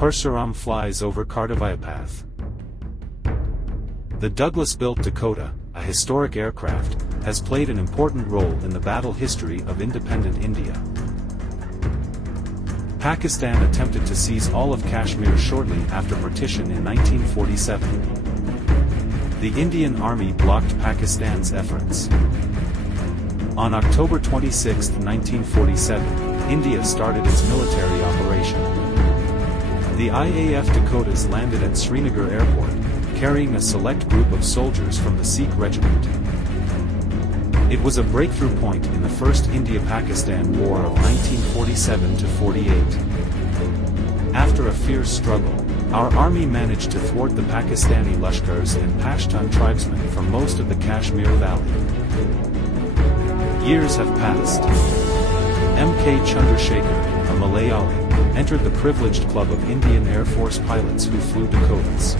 Parsuram flies over Kardavaya Path. The Douglas-built Dakota, a historic aircraft, has played an important role in the battle history of independent India. Pakistan attempted to seize all of Kashmir shortly after partition in 1947. The Indian Army blocked Pakistan's efforts. On October 26, 1947, India started its military operation. The IAF Dakotas landed at Srinagar Airport, carrying a select group of soldiers from the Sikh regiment. It was a breakthrough point in the First India-Pashtun War of 1947–48. After a fierce struggle, our army managed to thwart the Pakistani Lashkars and Pashtun tribesmen from most of the Kashmir Valley. Years have passed. M.K. Chandrasekhar, a Malayali, entered the privileged club of Indian Air Force pilots who flew Dakotas.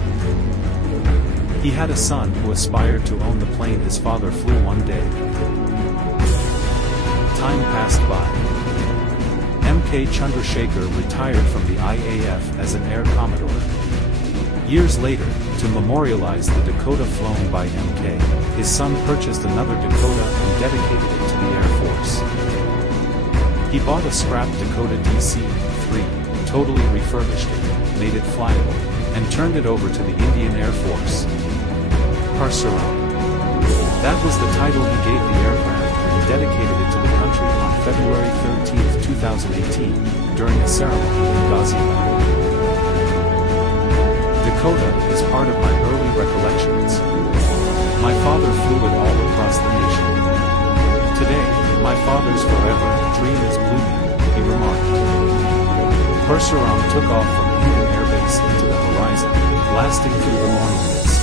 He had a son who aspired to own the plane his father flew one day. Time passed by. M.K. Chandrasekhar retired from the IAF as an Air Commodore. Years later, to memorialize the Dakota flown by M.K., his son purchased another Dakota and dedicated it to the Air Force. He bought a scrap Dakota DC-3, totally refurbished it, made it flyable, and turned it over to the Indian Air Force. Parsuram. That was the title he gave the aircraft when he dedicated it to the country on February 13, 2018, during a ceremony in Ghaziabad. Dakota is part of my early recollections. My father flew it all across the nation. Today, my father's forever dream is blooming, he remarked. Parsuram took off from Indian Air Base into the horizon, blasting through the morning mist.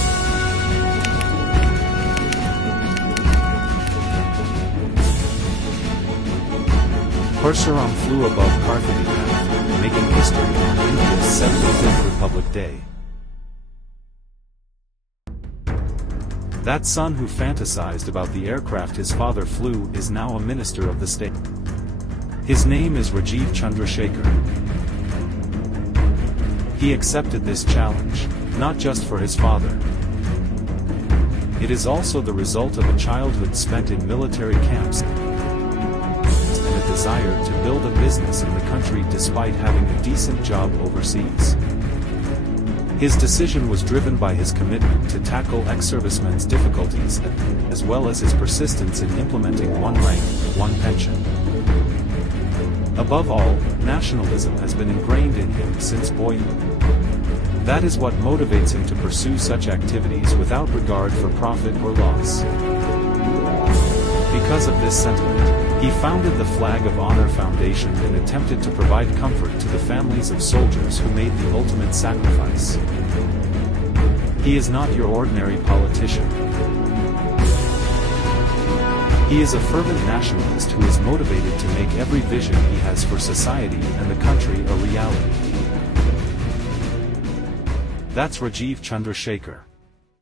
Parsuram flew above Kardavaya Path, making history on India's 75th Republic Day. That son who fantasized about the aircraft his father flew is now a minister of the state. His name is Rajiv Chandrasekhar. He accepted this challenge, not just for his father. It is also the result of a childhood spent in military camps and a desire to build a business in the country despite having a decent job overseas. His decision was driven by his commitment to tackle ex-servicemen's difficulties, as well as his persistence in implementing one rank, one pension. Above all, nationalism has been ingrained in him since boyhood. That is what motivates him to pursue such activities without regard for profit or loss. Because of this sentiment, he founded the Flag of Honor Foundation and attempted to provide comfort to the families of soldiers who made the ultimate sacrifice. He is not your ordinary politician. He is a fervent nationalist who is motivated to make every vision he has for society and the country a reality. That's Rajiv Chandrasekhar.